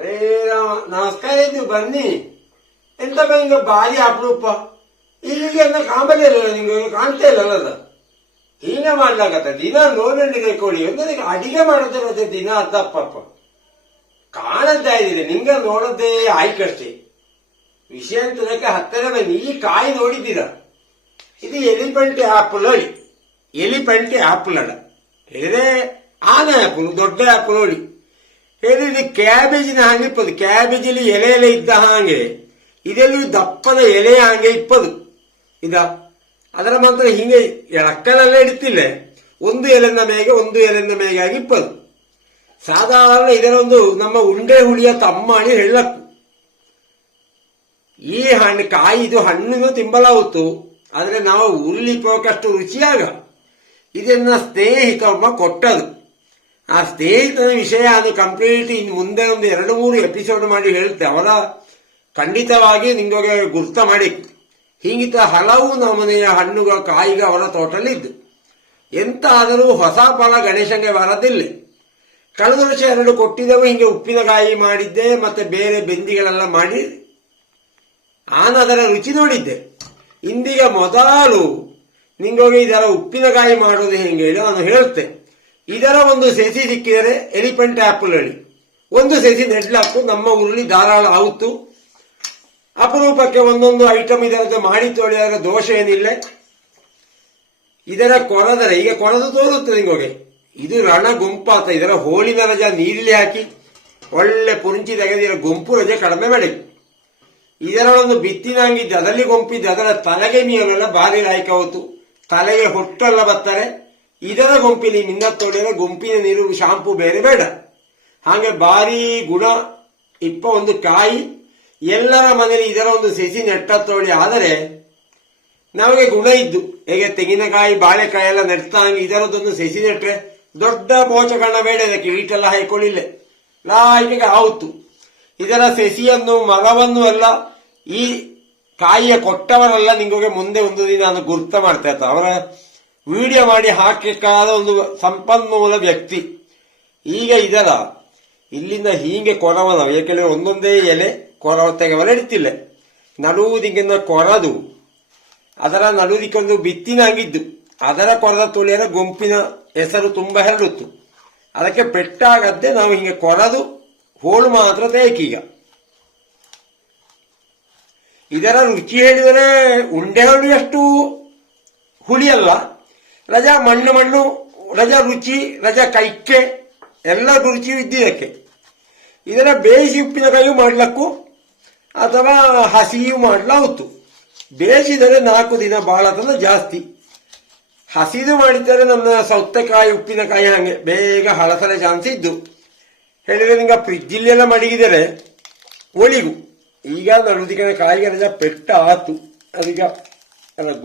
ಅರೇ ರಾಮ, ನಮಸ್ಕಾರ ಇದ್ದು ಬನ್ನಿ. ಎಂತ ಬಂದ ಭಾರಿ ಅಪರೂಪ ಇಲ್ಲಿಗೆ ಅಂತ ಕಾಂಬಲೇ ಇಲ್ಲಲ್ಲ ನಿಮಗೆ ಕಾಣ್ತಾ ಇಲ್ಲಲ್ಲ ಅದು. ಹೀಗೆ ಮಾಡ್ಲಾಗತ್ತ, ದಿನ ನೋಡಂಡಿಗೆ ಕೊಡಿ ನನಗೆ ಅಡಿಗೆ ಮತ್ತೆ ದಿನ ಅದ್ದಪ್ಪಪ್ಪ ಕಾಣದ್ದೇ ಇದ್ದೀರಿ, ನಿಂಗೆ ನೋಡೋದೇ ಆಯ್ಕಷ್ಟೇ ವಿಷಯ ಅಂತದಕ್ಕೆ ಹತ್ತಿರ ಬನ್ನಿ. ಈ ಕಾಯಿ ನೋಡಿದ್ದೀರಾ? ಇದು ಎಲಿಫೆಂಟ್ ಆಪಲ್ ಹೇಳಿ ಎಲಿಫೆಂಟ್ ಆಪಲ್ ಅಲ್ಲ. ಹೇಳಿದ್ರೆ ಆನೆ ಆಪಲ್ ದೊಡ್ಡ ಆಪಲ್ ಹೇಳಿ ಹೇಳಿದ್ರೆ ಕ್ಯಾಬೇಜಿನ ಹಾಗೆ ಇಪ್ಪದು. ಕ್ಯಾಬೇಜಲ್ಲಿ ಎಲೆ ಎಲೆ ಇದ್ದ ಹಾಗೆ, ಇದೆಲ್ಲೂ ದಪ್ಪದ ಎಲೆ ಹಾಗೆ ಇಪ್ಪದು. ಇದ, ಅದರ ಮಾತ್ರ ಹಿಂಗೆ ಎಳಕ್ಕಲೆಲ್ಲ ಇಡ್ತಿಲ್ಲ. ಒಂದು ಎಲೆಂದ ಮೇಗೆ, ಒಂದು ಎಲೆಂದ ಮೇಗೆ ಆಗಿ ಇಪ್ಪದು. ಸಾಧಾರಣ ಇದರ ಒಂದು ನಮ್ಮ ಉಂಡೆ ಹುಳಿಯ ತಮ್ಮಾಣಿ ಹೇಳಕ್ಕು ಈ ಹಣ್ಣು ಕಾಯಿ ಇದು ಹಣ್ಣನ್ನು ತಿಂಬಲಾಗುತ್ತು ಆದರೆ ನಾವು ಉರುಳಿಪೋಕಷ್ಟು ರುಚಿಯಾಗ, ಇದನ್ನ ಸ್ನೇಹಿತಮ್ಮ ಕೊಟ್ಟದು. ಆ ಸ್ನೇಹಿತನ ವಿಷಯ ಅದು ಕಂಪ್ಲೀಟ್ ಇನ್ನು ಮುಂದೆ ಒಂದು ಎರಡು ಮೂರು ಎಪಿಸೋಡ್ ಮಾಡಿ ಹೇಳುತ್ತೆ. ಅವರ ಖಂಡಿತವಾಗಿ ನಿಮಗೆ ಗುರ್ತ ಮಾಡಿ. ಹೀಗಿತ ಹಲವು ನಮನೆಯ ಹಣ್ಣುಗಳ ಕಾಯಿಗ ಅವರ ತೋಟಲ್ಲಿ ಇದ್ದು ಎಂತ ಆದರೂ ಹೊಸ ಫಲ ಗಣೇಶನಿಗೆ ಬರದಿಲ್ಲ. ಕಳೆದ ವರ್ಷ ಎರಡು ಕೊಟ್ಟಿದ್ದವು ಹಿಂಗೆ ಉಪ್ಪಿನಕಾಯಿ ಮಾಡಿದ್ದೆ, ಮತ್ತೆ ಬೇರೆ ಬೆಂದಿಗಳೆಲ್ಲ ಮಾಡಿ. ಆನದರ ರುಚಿ ನೋಡಿದ್ದೆ. ಇಂದಿಗೆ ಮೊದಲು ನಿಂಗೋಗಿ ಇದರ ಉಪ್ಪಿನಕಾಯಿ ಮಾಡೋದು ಹೆಂಗೆ ಹೇಳಿ ನಾನು ಹೇಳುತ್ತೆ ಇದರ ಒಂದು ಸೆಸಿ ಸಿಕ್ಕಿದರೆ ಎಲಿಫೆಂಟ್ ಆಪಲ್ ಹೇಳಿ ಒಂದು ಸೆಸಿ ನೆಡ್ಲಾಕು ನಮ್ಮ ಊರಲ್ಲಿ ಧಾರಾಳ ಆಗುತ್ತು ಅಪರೂಪಕ್ಕೆ ಒಂದೊಂದು ಐಟಮ್ ಇದರ ಮಾಡಿ ತೊಳೆಯರ ದೋಷ ಏನಿಲ್ಲ. ಇದರ ಕೊರದರೆ, ಈಗ ಕೊರದು ತೋರುತ್ತೆ ನಿಮಗೆ ಇದು ರಣ ಗುಂಪಾತ ಇದರ ಹೋಳಿನ ರಜ ನೀರಿಲಿ ಹಾಕಿ. ಒಳ್ಳೆ ಪುಂಚಿ ತೆಗೆದಿರೋ ಗುಂಪು ರಜೆ ಕಡಿಮೆ ಮಾಡಿ. ಇದರೊಳೊಂದು ಬಿತ್ತಿನಂಗಿದ್ದೆ ಅದರಲ್ಲಿ ಗುಂಪಿದ್ದು, ಅದರ ತಲೆಗೆ ಮೀನೆಲ್ಲ ಬಾರಿ ಲಾಯ್ಕ ಹೋತು ತಲೆಗೆ ಹೊಟ್ಟೆಲ್ಲ ಬರ್ತಾರೆ ಇದರ ಗುಂಪಿಲಿ ನಿನ್ನ ತೊಳೆಯಲು ಗುಂಪಿನ ನೀರು, ಶಾಂಪು ಬೇರೆ ಬೇಡ. ಹಾಗೆ ಭಾರಿ ಗುಣ ಇಪ್ಪ ಒಂದು ಕಾಯಿ, ಎಲ್ಲರ ಮನೆಯಲ್ಲಿ ಇದರ ಒಂದು ಸಸಿ ನೆಟ್ಟ ತೊಳಿ. ಆದರೆ ನಮಗೆ ಗುಣ ಇದ್ದು, ಹೇಗೆ ತೆಂಗಿನಕಾಯಿ, ಬಾಳೆಕಾಯಿ ಎಲ್ಲ ನೆಡ್ತಾ ಹಂಗೆ ಇದರದ್ದೊಂದು ಸಸಿ ನೆಟ್ಟರೆ ದೊಡ್ಡ ಪೋಚಕಣ್ಣ ಬೇಡ, ಇದಕ್ಕೆ ಈಟೆಲ್ಲ ಹಾಕೊಳ್ಳಿಲ್ಲ ಲಾಯ್ಕೆಗೆ ಆವತ್ತು. ಇದರ ಸಸಿಯನ್ನು, ಮರವನ್ನು ಎಲ್ಲ ಈ ಕಾಯಿಯ ಕೊಟ್ಟವರೆಲ್ಲ ನಿಮಗೆ ಮುಂದೆ ಒಂದು ದಿನ ನಾನು ಗುರ್ತ ಮಾಡ್ತಾ ಇರ್ತಾರೆ. ಅವರ ವಿಡಿಯೋ ಮಾಡಿ ಹಾಕಬೇಕಾದ ಒಂದು ಸಂಪನ್ಮೂಲ ವ್ಯಕ್ತಿ. ಈಗ ಇದರ, ಇಲ್ಲಿಂದ ಹೀಗೆ ಕೊರವನ ಏಕೆಂದರೆ ಒಂದೊಂದೇ ಎಲೆ ಕೊರವ ತೆಗೆವಲ ಇಡ್ತಿಲ್ಲ ನಡುವುದಿಗಿಂದ ಕೊರದು, ಅದರ ನಡುವುದಕ್ಕೊಂದು ಬಿತ್ತಿನಾಗಿದ್ದು, ಅದರ ಕೊರದ ತುಳಿಯರ ಗುಂಪಿನ ಹೆಸರು ತುಂಬಾ ಹರಡುತ್ತು. ಅದಕ್ಕೆ ಪೆಟ್ಟಾಗದ್ದೆ ನಾವು ಹಿಂಗೆ ಕೊರದು, ಹೋಳು ಮಾತ್ರ ತೇಕೀಗ ಇದರ ರುಚಿ ಹೇಳಿದರೆ ಉಂಡೆ ಎಷ್ಟು ಹುಳಿಯಲ್ಲ ರಜಾ ಮಣ್ಣು ಮಣ್ಣು, ರಜಾ ರುಚಿ, ರಜಾ ಕೈಕ್ಕೆ ಎಲ್ಲ ರುಚಿಯೂ ಇದ್ದಿದ್ದಕ್ಕೆ ಇದರ ಬೇಯಿಸಿ ಉಪ್ಪಿನಕಾಯಿಯೂ ಮಾಡ್ಲಕ್ಕೂ, ಅಥವಾ ಹಸಿಯು ಮಾಡಲಾಗುತ್ತು ಬೇಯಿಸಿದರೆ ನಾಲ್ಕು ದಿನ ಬಾಳತನ ಜಾಸ್ತಿ. ಹಸಿದು ಮಾಡಿದರೆ ನಮ್ಮ ಸೌತೆಕಾಯಿ ಉಪ್ಪಿನಕಾಯಿ ಹಾಗೆ ಬೇಗ ಹಳಸಲೆ ಚಾನ್ಸ್ ಇದ್ದು. ಹೇಳಿದರೆ ನಿಂಗೆ ಫ್ರಿಜ್ಜಿಲೆಲ್ಲ ಮಡಗಿದರೆ ಒಳಿಗು. ಈಗ ನಡುದಿಗೆ ಕಾಯಿಗೆ ರಜಾ ಪೆಟ್ಟ ಆತು ಅದೀಗ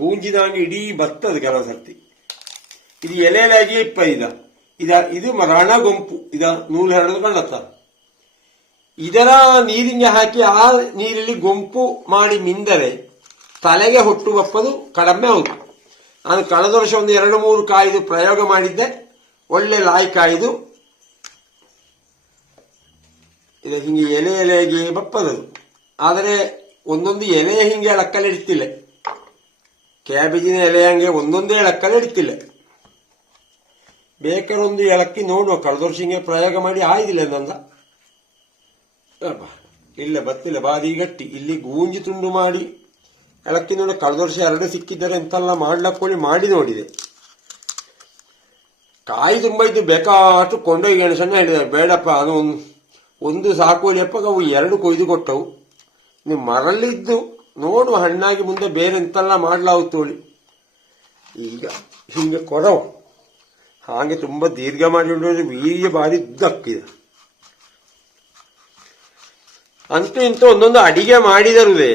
ಗೂಂಜಿದಾಗಿ ಇಡೀ ಬರ್ತದೆ ಕೆಲವು ಸರ್ತಿ. ಇದು ಎಲೆಲಾಗಿ ಇಪ್ಪ ಇದ. ಇದ, ಇದು ರಣ ಗುಂಪು. ಇದ ನೂಲು ಹರಡು ಕಂಡತ್ತ ಇದರ ನೀರಿಗೆ ಹಾಕಿ ಆ ನೀರಲ್ಲಿ ಗುಂಪು ಮಾಡಿ ಮಿಂದರೆ ತಲೆಗೆ ಹುಟ್ಟು ಬಪ್ಪದು ಕಡಿಮೆ ಹೌದು. ನಾನು ಕಳೆದ ವರ್ಷ ಒಂದು ಎರಡು ಮೂರು ಕಾಯ್ದು ಪ್ರಯೋಗ ಮಾಡಿದ್ದೆ. ಒಳ್ಳೆ ಲಾಯ್ ಕಾಯ್ದು. ಇದು ಹಿಂಗೆ ಎಲೆ ಎಲೆಗೆ ಬಪ್ಪದದು ಆದರೆ ಒಂದೊಂದು ಎಲೆ ಹಿಂಗೆ ಎಳಕ್ಕಲ್ಲಿ ಇಡ್ತಿಲ್ಲ. ಕ್ಯಾಬೇಜಿನ ಎಲೆ ಹಂಗೆ ಒಂದೊಂದೇ ಎಳಕ್ಕಲ್ಲಿ ಒಂದು ಎಳಕ್ಕಿ ನೋಡುವ ಕಳೆದ ಹಿಂಗೆ ಪ್ರಯೋಗ ಮಾಡಿ ಆಯ್ದಿಲ್ಲ ನಂದ. ಇಲ್ಲ, ಬತ್ತಿಲ್ಲ ಬಾದಿ ಗಟ್ಟಿ. ಇಲ್ಲಿ ಗೂಂಜಿ ತುಂಡು ಮಾಡಿ. ಎಳಕ್ಕಿ ನೋಡಿ ಕಳೆದ ಎರಡೇ ಸಿಕ್ಕಿದ್ದಾರೆ ಎಂತೆಲ್ಲ ಮಾಡ್ಲಕ್ಕೊಳ್ಳಿ ಮಾಡಿ ನೋಡಿದೆ. ಕಾಯಿ ತುಂಬ ಇದ್ದು ಬೇಕಾಷ್ಟು ಕೊಂಡೋಗಿ ಗೆಣಸನ್ನ ಹೇಳಿದ್ದಾರೆ ಬೇಡಪ್ಪ, ಅದು ಒಂದು ಒಂದು ಸಾಕು ಅವು ಎರಡು ಕೊಯ್ದು ಕೊಟ್ಟವು. ನೀವು ಮರಳಿದ್ದು ನೋಡು, ಹಣ್ಣಾಗಿ ಮುಂದೆ ಬೇರೆ ಎಂತೆಲ್ಲ ಮಾಡ್ಲಾಗುತ್ತೋಳಿ ಈಗ ಹಿಂಗೆ ಕೊರವು ಹಾಗೆ ತುಂಬಾ ದೀರ್ಘ ಮಾಡಿ ನೋಡಿದ್ರೆ ವೀರ್ಯ ಬಾರಿ ಉದ್ದಕ್ಕಿದೆ. ಅಂತೂ ಇಂತೂ ಒಂದೊಂದು ಅಡಿಗೆ ಮಾಡಿದರುವೆ.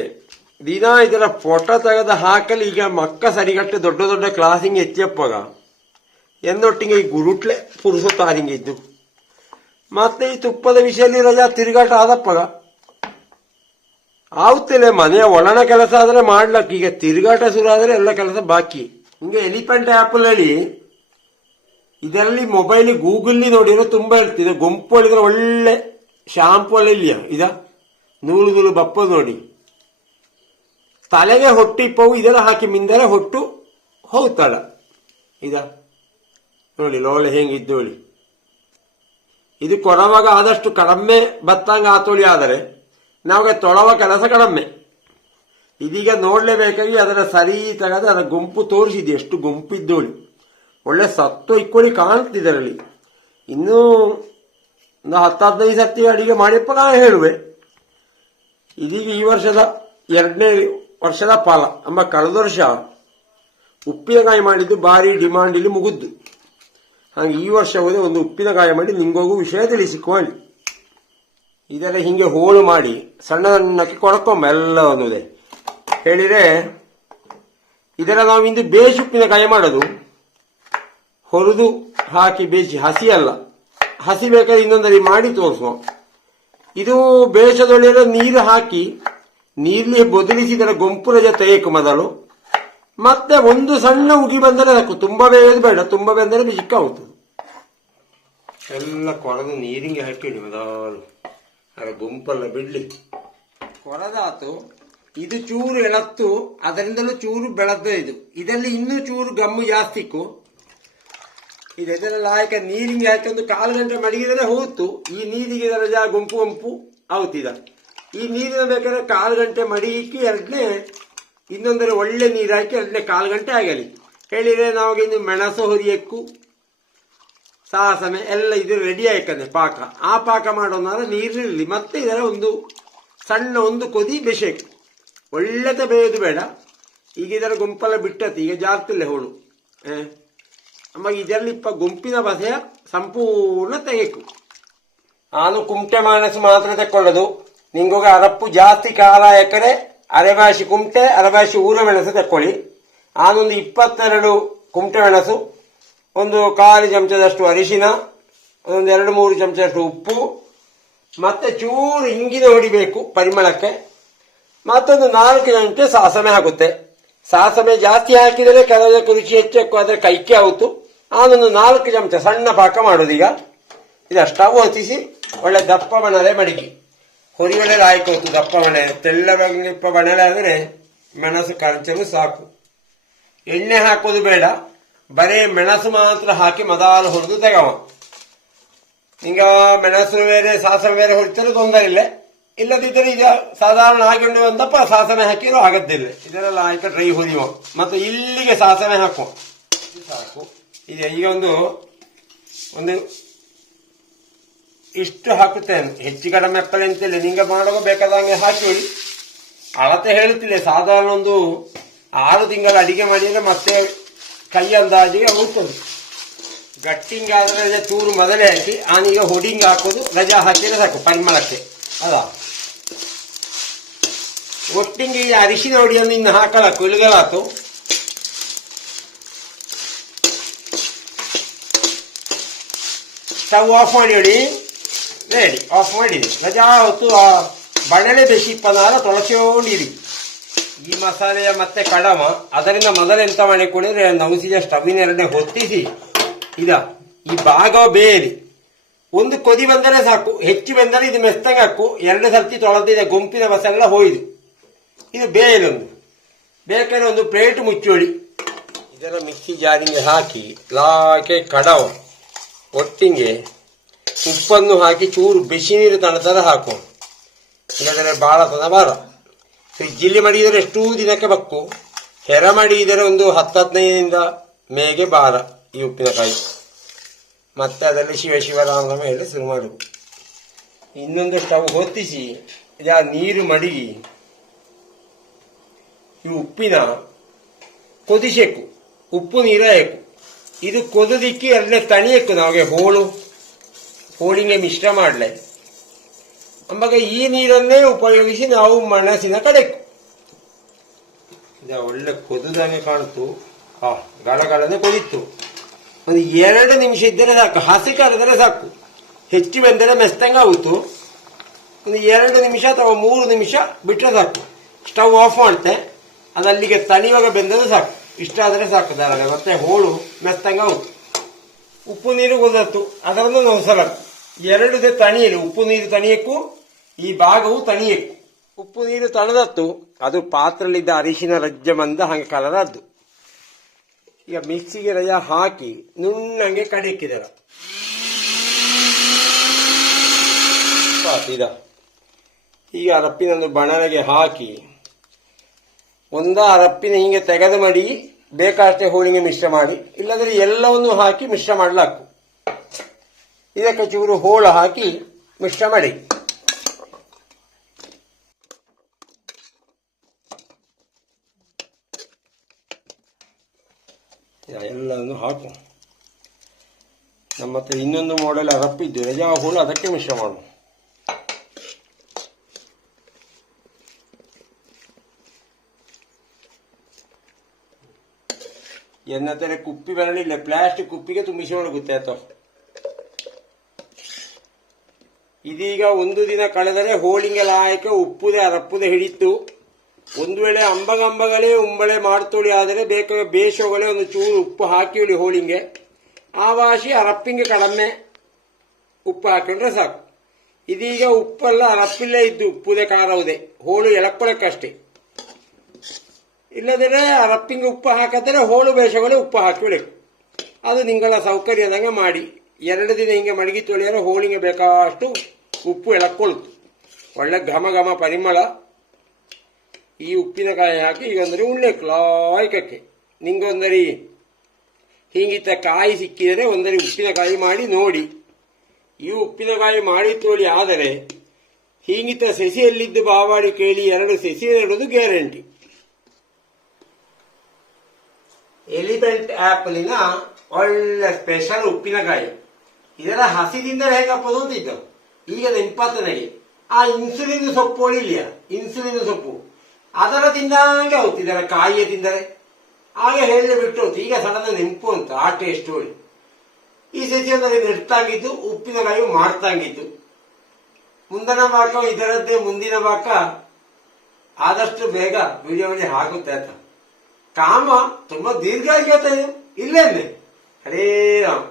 ದಿನ ಇದರ ಫೋಟೋ ತೆಗೆದ ಹಾಕಲಿ, ಈಗ ಮಕ್ಕ ಸರಿಗಟ್ಟೆ ದೊಡ್ಡ ದೊಡ್ಡ ಕ್ಲಾಸಿಂಗ್ ಎತ್ತಿಯಪ್ಪಗ. ಎಂದೊಟ್ಟಿಗೆ ಈ ಗುರುಟ್ಲೆ ಪುರುಸೊತ್ತಾರಿಂಗೆ ಇದ್ದು ಮತ್ತೆ ಈ ತುಪ್ಪದ ವಿಷಯದಲ್ಲಿ ರಜಾ ತಿರುಗಾಟ ಆದಪ್ಪಗ. ಆಗುತ್ತಿಲ್ಲ ಮನೆಯ ಒಳನ ಕೆಲಸ ಆದ್ರೆ ಮಾಡ್ಲಕ್ಕ ಈಗ ತಿರುಗಾಟ ಶುರು ಆದರೆ ಎಲ್ಲ ಕೆಲಸ ಬಾಕಿ. ಹಿಂಗೆ ಎಲಿಫೆಂಟ್ ಆಪಲ್ ಹೇಳಿ ಇದರಲ್ಲಿ ಮೊಬೈಲ್ ಗೂಗಲ್ ನೋಡಿದ್ರೆ ತುಂಬಾ ಇರ್ತದೆ ಗುಂಪು ಹೇಳಿದ್ರೆ ಒಳ್ಳೆ ಶಾಂಪು ಎಲ್ಲ ಇಲ್ಲ ಇದ? ನೂಲು ನೂಲು ಬಪ್ಪ ನೋಡಿ. ತಲೆಗೆ ಹೊಟ್ಟಿ ಪೌ ಇದೆಲ್ಲ ಹಾಕಿ ಮಿಂದರೆ ಹೊಟ್ಟು ಹೋಗ್ತಾಳ. ಇದ? ನೋಡಿ, ಲೋಳೆ ಹೆಂಗಿದ್ದೋಳಿ ಇದು ಕೊಡವಾಗ ಆದಷ್ಟು ಕಡಿಮೆ ಬತ್ತಂಗ ಆತೋಳಿ ಆದರೆ ನಮಗೆ ತೊಳವ ಕೆಲಸ ಕಡಿಮೆ. ಇದೀಗ ನೋಡ್ಲೇಬೇಕಾಗಿ ಅದರ ಸರಿ ತಗದ ಅದರ ಗುಂಪು ತೋರಿಸಿದೆ. ಎಷ್ಟು ಗುಂಪಿದ್ದೋಳಿ. ಒಳ್ಳೆ ಸತ್ತು ಇಕ್ಕೊಳ್ಳಿ ಕಾಣ್ತಿದ್ದರಲ್ಲಿ ಇನ್ನೂ ಒಂದು ಹತ್ತು ಹದಿನೈದು ಸರ್ತಿ ಅಡಿಗೆ ಮಾಡಿಪ್ಪ ನಾನು ಹೇಳುವೆ. ಇದೀಗ ಈ ವರ್ಷದ ಎರಡನೇ ವರ್ಷದ ಪಾಲ ಅಂಬ ಕಳೆದ ವರ್ಷ ಉಪ್ಪಿನಕಾಯಿ ಮಾಡಿದ್ದು ಭಾರಿ ಡಿಮಾಂಡ್ ಇಲ್ಲಿ ಮುಗಿದ್ದು. ಹಾಗೆ ಈ ವರ್ಷ ಹೋದೆ ಒಂದು ಉಪ್ಪಿನಕಾಯಿ ಮಾಡಿ ನಿಂಗೋಗು ವಿಷಯ ತಿಳಿಸಿಕೊಳ್ಳಿ. ಇದೆಲ್ಲ ಹಿಂಗೆ ಹೋಳು ಮಾಡಿ ಸಣ್ಣ ಸಣ್ಣಕ್ಕೆ ಕೊಡಕೊಂಬ ಎಲ್ಲ ಹೇಳಿದರೆ ಇದರ ನಾವು ಇಂದು ಬೇಸುಪ್ಪಿನಕಾಯಿ ಮಾಡೋದು. ಹೊರದು ಹಾಕಿ ಬೇಯಿಸಿ ಹಸಿ ಅಲ್ಲ ಹಸಿ ಬೇಕಾದ್ರೆ ಇನ್ನೊಂದರಿ ಮಾಡಿ ತೋರಿಸುವ. ಇದು ಬೇಯಿಸದೊಳ್ಳೆಲ್ಲ ನೀರು ಹಾಕಿ ನೀರಲ್ಲಿ ಬದಲಿಸಿದರೆ ಗೊಂಪು ರಜೆ ತೆಗೆಯಕು ಮೊದಲು. ಮತ್ತೆ ಒಂದು ಸಣ್ಣ ಉಗಿ ಬಂದರೆ ಸಾಕು ತುಂಬಾ ಬೇಯೋದು ಬೇಡ. ತುಂಬಾ ಬೆಂದರೆ ಚಿಕ್ಕ ಹೋಗ್ತದೆ ಎಲ್ಲ ಕೊರದು ನೀರಿಗೆ ಹಾಕಿಡಿ ಮೊದಲು. ಅದರ ಗುಂಪೆಲ್ಲ ಬಿಡ್ಲಿ. ಕೊರದಾತು. ಇದು ಚೂರು ಎಳತ್ತು ಅದರಿಂದಲೂ ಚೂರು ಬೆಳೆದ ಇದು. ಇದರಲ್ಲಿ ಇನ್ನೂ ಚೂರು ಗಮ್ಮು ಜಾಸ್ತಿಕ್ಕು ಇದು ಹಾಕಿ ನೀರಿಗೆ ಹಾಕೊಂಡು ಕಾಲು ಗಂಟೆ ಮಡಗಿದರೆ ಹೋಯ್ತು. ಈ ನೀರಿಗೆ ಇದರ ಜಾ ಗುಂಪು ಗುಂಪು ಆಗುತ್ತಿದ ಈ ನೀರಿನ ಬೇಕಾದ್ರೆ ಕಾಲು ಗಂಟೆ ಮಡಗಿಕ್ಕಿ ಎರಡನೇ, ಇನ್ನೊಂದರೆ ಒಳ್ಳೆ ನೀರು ಹಾಕಿ ಎರಡನೇ ಕಾಲು ಗಂಟೆ ಆಗಲಿ. ಹೇಳಿದರೆ ನಾವು ಇನ್ನು ಮೆಣಸು ಹುರಿಯಕ್ಕೂ ಸಾಸಮೆ ಎಲ್ಲ ಇದು ರೆಡಿ ಆಯ್ತದೆ ಪಾಕ. ಆ ಪಾಕ ಮಾಡೋನಾದ್ರೆ ನೀರಿರಲಿ. ಮತ್ತೆ ಇದರ ಒಂದು ಸಣ್ಣ ಒಂದು ಕೊದಿ ಬೆಸೆಕು ಒಳ್ಳೆದ ಬೇಯೋದು ಬೇಡ. ಈಗ ಇದರ ಗುಂಪೆಲ್ಲ ಬಿಟ್ಟತಿ. ಈಗ ಜಾಸ್ತಿಲ್ಲ ಹೋಳು. ಅಮ್ಮ ಇದರಲ್ಲಿಪ್ಪ ಗುಂಪಿನ ಬಸೆಯ ಸಂಪೂರ್ಣ ತೆಗೆಕು. ನಾನು ಕುಮಟೆ ಮಾನಸ ಮಾತ್ರ ತಕ್ಕೊಳ್ಳೋದು. ನಿಂಗೋಗ ಅರಪ್ಪು ಜಾಸ್ತಿ ಕಾಲ ಎಕರೆ ಅರೆಭಾಷಿ ಕುಮಟೆ ಅರೆಭಾಷಿ ಊರ ಮೆಣಸು ತಕ್ಕೊಳ್ಳಿ. ಆನೊಂದು ಇಪ್ಪತ್ತೆರಡು ಕುಮಟೆ ಮೆಣಸು, ಒಂದು ಕಾಲು ಚಮಚದಷ್ಟು ಅರಿಶಿನ, ಒಂದು ಎರಡು ಮೂರು ಚಮಚದಷ್ಟು ಉಪ್ಪು, ಮತ್ತೆ ಚೂರು ಇಂಗಿನ ಹೊಡಿಬೇಕು ಪರಿಮಳಕ್ಕೆ. ಮತ್ತೊಂದು ನಾಲ್ಕು ಚಮಚ ಸಾಸಮೆ ಆಗುತ್ತೆ. ಸಾಸಮೆ ಜಾಸ್ತಿ ಹಾಕಿದರೆ ಕೆಲವಕ್ಕೆ ರುಚಿ ಹೆಚ್ಚಕ್ಕೂ ಆದರೆ ಕೈಕೆ ಆಗುತ್ತು ನಾನೊಂದು ನಾಲ್ಕು ಚಮಚ ಸಣ್ಣ ಪಾಕ ಮಾಡೋದೀಗ ಇದು ಸ್ಟವ್ ಹೊತ್ತಿಸಿ ಒಳ್ಳೆ ದಪ್ಪ ಬಣಲೆ ಮಡಿಕೆ ಹೊರಿಯೊಳ್ಳೆ ಆಯ್ಕೋತು ದಪ್ಪ ಬಣೆ ತೆಳ್ಳಗಿಪ್ಪ ಬಣಲೆ ಆದರೆ ಮೆಣಸು ಕರಚಲು ಸಾಕು. ಎಣ್ಣೆ ಹಾಕೋದು ಬೇಡ. ಬರೇ ಮೆಣಸು ಮಾತ್ರ ಹಾಕಿ ಮದಾಲು ಹೊಡೆದು ತೆಗವ. ನಿಂಗ ಮೆಣಸು ಬೇರೆ ಸಾಸನ ಬೇರೆ ಹೊಡಿತಾರೆ ತೊಂದರೆ ಇಲ್ಲ. ಇಲ್ಲದಿದ್ದರೆ ಈಗ ಸಾಧಾರಣ ಹಾಕೊಂಡು ಒಂದಪ್ಪ ಸಾಸನೆ ಹಾಕಿರೋ ಆಗದ್ದಿಲ್ಲ ಇದರಲ್ಲಿ ಆಯ್ಕೆ ಡ್ರೈ ಹೊರಿಯುವ. ಮತ್ತು ಇಲ್ಲಿಗೆ ಸಾಸನೆ ಹಾಕುವ. ಸಾಕು. ಇದೆ ಈಗ ಒಂದು ಒಂದು ಇಷ್ಟು ಹಾಕುತ್ತೇನೆ. ಹೆಚ್ಚು ಕಡಿಮೆ ಎಪ್ಪಲೆ ಅಂತಿಲ್ಲ ನಿಂಗೆ ಮಾಡುವಾಗ ಬೇಕಾದಂಗೆ ಹಾಕಿ, ಅಳತೆ ಹೇಳುತ್ತಿಲ್ಲ. ಸಾಧಾರಣ ಒಂದು ಆರು ತಿಂಗಳ ಅಡಿಗೆ ಮಾಡಿದರೆ ಮತ್ತೆ ಕೈ ಅಂದಾಜಿಗೆ ಹೋಗ್ತದೆ. ಗಟ್ಟಿಂಗ್ ಆದರೆ ಚೂರು ಮೊದಲೇ ಹಾಕಿ, ಆನೀಗ ಹೊಡಿಂಗ್ ಹಾಕೋದು, ರಜಾ ಹಾಕಿದ್ರೆ ಸಾಕು, ಪರಿಮಳಕ್ಕೆ. ಅಲ್ಲ? ಒಟ್ಟಿಂಗ್ ಅರಿಶಿನ ಹೊಡಿಯನ್ನು ಇನ್ನು ಹಾಕಲಾಕು ಇಳುಗಲಾತು ಸ್ಟವ್ ಆಫ್ ಮಾಡಿ ಹೇಳಿ. ರೆಡಿ ಆಫ್ ಮಾಡಿದೆ ರಜಾ ಹೊತ್ತು ಆ ಬಣಲೆ ಬೇಸಿಪ್ಪನಾದ ತೊಳಸಿಕೊಂಡಿರಿ. ಈ ಮಸಾಲೆಯ ಮತ್ತೆ ಕಡಮ. ಅದರಿಂದ ಮೊದಲೆಂತ ಮಾಡಿ ಕುಡಿದ್ರೆ ಸ್ಟವಿನ ಎರಡನೇ ಹೊತ್ತಿಸಿ. ಇದ, ಈ ಭಾಗ ಬೇರಿ ಒಂದು ಕೊದಿ ಬಂದರೆ ಸಾಕು, ಹೆಚ್ಚು ಬಂದರೆ ಇದು ಮೆಸ್ತಂಗೆ ಹಾಕು. ಎರಡು ಸರ್ತಿ ತೊಳೆದಿದೆ, ಗುಂಪಿನ ಮಸಾಲೆಲ್ಲ ಹೋಯ್ದು ಇದು ಬೇಯಲೊಂದು ಬೇಕಾದ್ರೆ ಒಂದು ಪ್ಲೇಟ್ ಮುಚ್ಚೋಳಿ. ಇದರ ಮಿಕ್ಸಿ ಜಾರಿಗೆ ಹಾಕಿ ಲಾಕೆ ಕಡವ ಒಟ್ಟಿಗೆ ಉಪ್ಪನ್ನು ಹಾಕಿ ಚೂರು ಬಿಸಿ ನೀರು ತಣ್ಣತರ ಹಾಕು. ಇಲ್ಲದ್ರೆ ಭಾಳ ತನ ಬಾರ. ಫ್ರಿಜ್ಜಲ್ಲಿ ಮಡಿದರೆ ಎಷ್ಟು ದಿನಕ್ಕೆ ಬಕ್ಕು. ಹೆರ ಮಡಿದರೆ ಒಂದು ಹತ್ತು ಹದಿನೈದರಿಂದ ಮೇಗೆ ಬಾರ ಈ ಉಪ್ಪಿನಕಾಯಿ. ಮತ್ತೆ ಅದರಲ್ಲಿ ಶಿವ ಶಿವರಾಮನ ಮೇಲೆ ಶುರು ಮಾಡುವುದು ಇನ್ನೊಂದು ಸ್ಟವ್ ಹೊತ್ತಿಸಿ ಇದಾ ನೀರು ಮಡಗಿ ಈ ಉಪ್ಪಿನ ಕೊದಿಸಬೇಕು ಉಪ್ಪು ನೀರು ಹಾಕು ಇದು ಕೊದದಿಕ್ಕಿ ಎರಡನೇ ತಣಿಯಕ್ಕೆ ನಮಗೆ ಹೋಳು. ಹೋಳಿಗೆ ಮಿಶ್ರ ಮಾಡಲೆ. ಅಂಬಾಗ ಈ ನೀರನ್ನೇ ಉಪಯೋಗಿಸಿ ನಾವು ಮಣಸಿನ ಕಡೆಕು ಇದು ಒಳ್ಳೆ ಕೊದುದಾಗೆ ಕಾಣ್ತು ಹಾ ಗಳಗಳನೆ ಕೊದಿತ್ತು. ಒಂದು ಎರಡು ನಿಮಿಷ ಇದ್ದರೆ ಸಾಕು. ಹಸಿ ಕರೆದರೆ ಸಾಕು. ಹೆಚ್ಚು ಬೆಂದರೆ ಮೆಸ್ತಂಗ ಆಗುತ್ತು. ಒಂದು ಎರಡು ನಿಮಿಷ ಅಥವಾ ಮೂರು ನಿಮಿಷ ಬಿಟ್ಟರೆ ಸಾಕು. ಸ್ಟವ್ ಆಫ್ ಮಾಡ್ತೆ. ಅದಲ್ಲಿಗೆ ತಣಿಯುವಾಗ ಬೆಂದರೆ ಸಾಕು. ಇಷ್ಟ ಆದರೆ ಸಾಕು ದಾರಾಳೆ ಮತ್ತೆ ಹೋಳು, ಮೆಸ್ತಂಗ ಉಂಟು ಉಪ್ಪು ನೀರು ಒಂದತ್ತು ಅದರನ್ನು ನಾವು ಸಲ ಎರಡುದೇ ತಣಿಯಲು ಉಪ್ಪು ನೀರು ತಣಿಯಕ್ಕೂ, ಈ ಭಾಗವು ತಣಿಯಕ್ಕೂ. ಉಪ್ಪು ನೀರು ತಣದತ್ತು, ಅದು ಪಾತ್ರಲ್ಲಿದ್ದ ಅರಿಶಿನ ರಜ್ಜ ಬಂದ ಹಂಗೆ ಕಲರ್ ಅದ್ದು ಈಗ ಮಿಕ್ಸಿಗೆ ರಜ ಹಾಕಿ ನುಣ್ಣಂಗೆ ಕಡಿಕ್ಕಿದರ ಈಗ ರಪ್ಪಿನೊಂದು ಬಣಗೆ ಹಾಕಿ ಒಂದ ರಪ್ಪಿನ ಹಿಂಗೆ ತೆಗೆದು ಮಾಡಿ ಬೇಕಾಷ್ಟೇ ಹೋಳಿಗೆ ಮಿಶ್ರ ಮಾಡಿ ಇಲ್ಲದ್ರೆ ಎಲ್ಲವನ್ನು ಹಾಕಿ ಮಿಶ್ರ ಮಾಡಲಾಕು. ಇದಕ್ಕೆ ಚೂರು ಹೋಳು ಹಾಕಿ ಮಿಶ್ರ ಮಾಡಿ. ಎಲ್ಲವನ್ನು ಹಾಕು. ನಮ್ಮ ಹತ್ರ ಇನ್ನೊಂದು ಮಾಡೆಲ್ ಅರಪ್ಪಿದ್ದು ರಜಾ ಹೋಳು ಅದಕ್ಕೆ ಮಿಶ್ರ ಮಾಡು ಎನ್ನtere ಕುಪ್ಪಿ ಬರಲಿಲ್ಲ ಪ್ಲಾಸ್ಟಿಕ್ ಕುಪ್ಪಿಗೆ ತುಂಬಿಸಿ ಗೊತ್ತಾಯ್ತು ಇದೀಗ ಒಂದು ದಿನ ಕಳೆದರೆ ಹೋಳಿಗೆ ಲಾಯಕ ಉಪ್ಪುದೇ ಅರಪ್ಪುದೇ ಹಿಡಿತು ಒಂದು ವೇಳೆ ಅಂಬಗಂಬಗಳೇ ಉಂಬಳೆ ಮಾಡ್ತೋಳಿ ಆದರೆ ಬೇಕಾಗ ಬೇಸೋಗಳೇ ಒಂದು ಚೂರು ಉಪ್ಪು ಹಾಕಿವಳಿ ಹೋಳಿಂಗೆ ಆ ವಾಸಿ ಅರಪ್ಪಿಂಗೆ ಕಡಿಮೆ ಉಪ್ಪು ಹಾಕೊಂಡ್ರೆ ಸಾಕು ಇದೀಗ ಉಪ್ಪೆಲ್ಲ ಅರಪ್ಪಿಲ್ಲೇ ಇದ್ದು ಉಪ್ಪುದೆ ಖಾರವುದೆ ಹೋಳು ಎಳಕೊಳಕ್ಕಷ್ಟೇ ಇಲ್ಲದ್ರೆ ರಪ್ಪಿಂಗ್ ಉಪ್ಪು ಹಾಕಿದ್ರೆ ಹೋಳು ಬೇಷಗಳು ಉಪ್ಪು ಹಾಕಿಬಿಡಬೇಕು ಅದು ನಿಂಗಳ ಸೌಕರ್ಯದಂಗೆ ಮಾಡಿ. ಎರಡು ದಿನ ಹಿಂಗೆ ಮಡಗಿ ತೊಳೆಯಲು ಹೋಳಿಗೆ ಬೇಕಾಷ್ಟು ಉಪ್ಪು ಎಳಕೊಳ್ತು. ಒಳ್ಳೆ ಘಮ ಘಮ ಪರಿಮಳ. ಈ ಉಪ್ಪಿನಕಾಯಿ ಹಾಕಿ ಈಗ ಒಂದರಿ ಉಣ್ಳೆಕ್ ಲಾಯ್ಕಕ್ಕೆ ನಿಂಗೊಂದರಿ ಹಿಂಗಿತ್ತ ಕಾಯಿ ಸಿಕ್ಕಿದರೆ ಒಂದರಿ ಉಪ್ಪಿನಕಾಯಿ ಮಾಡಿ ನೋಡಿ. ಈ ಉಪ್ಪಿನಕಾಯಿ ಮಾಡಿ ತೋಳಿ ಆದರೆ ಹೀಗಿತ್ತ ಸಸಿಯಲ್ಲಿದ್ದು ಬಾವಾಡಿ ಕೇಳಿ ಎರಡು ಸಸಿ ನೆಡೋದು ಗ್ಯಾರಂಟಿ. ಎಲಿಫೆಂಟ್ ಆಪಲಿನ ಒಳ್ಳೆ ಸ್ಪೆಷಲ್ ಉಪ್ಪಿನಕಾಯಿ ಇದರ ಹಸಿದಿಂದ ಅಂತ ಇದ್ದವು ಈಗ ನೆನಪಾತ ಆ ಇನ್ಸುಲಿನ್ ಸೊಪ್ಪು ಒಳಿಲಿಯ ಇನ್ಸುಲಿನ್ ಸೊಪ್ಪು. ಅದರ ತಿಂದಂಗೆ ಆಗುತ್ತೆ ಕಾಯಿಯ ತಿಂದರೆ. ಆಗ ಹೇಳಿ ಬಿಟ್ಟು. ಈಗ ಸಡನ್ ನೆನಪು ಅಂತ, ಆ ಟೇಸ್ಟ್ ಹೋಳಿ ಈ ಸಸಿಯನ್ನು ನೆಡ್ತಾಂಗಿದ್ದು ಉಪ್ಪಿನಕಾಯಿ ಮಾಡ್ತಾಗಿದ್ದು ಮುಂದಿನ ಭಾಗ ಇದರದ್ದೇ, ಮುಂದಿನ ಭಾಗ ಆದಷ್ಟು ಬೇಗ ವಿಡಿಯೋ ಹಾಕುತ್ತೆ ಆಯ್ತಾ ಕಾಮ ತುಂಬಾ ದೀರ್ಘ ಆಗಿರುತ್ತೆ ಇಲ್ಲೇನೆ ಹರೇ ರಾಮ್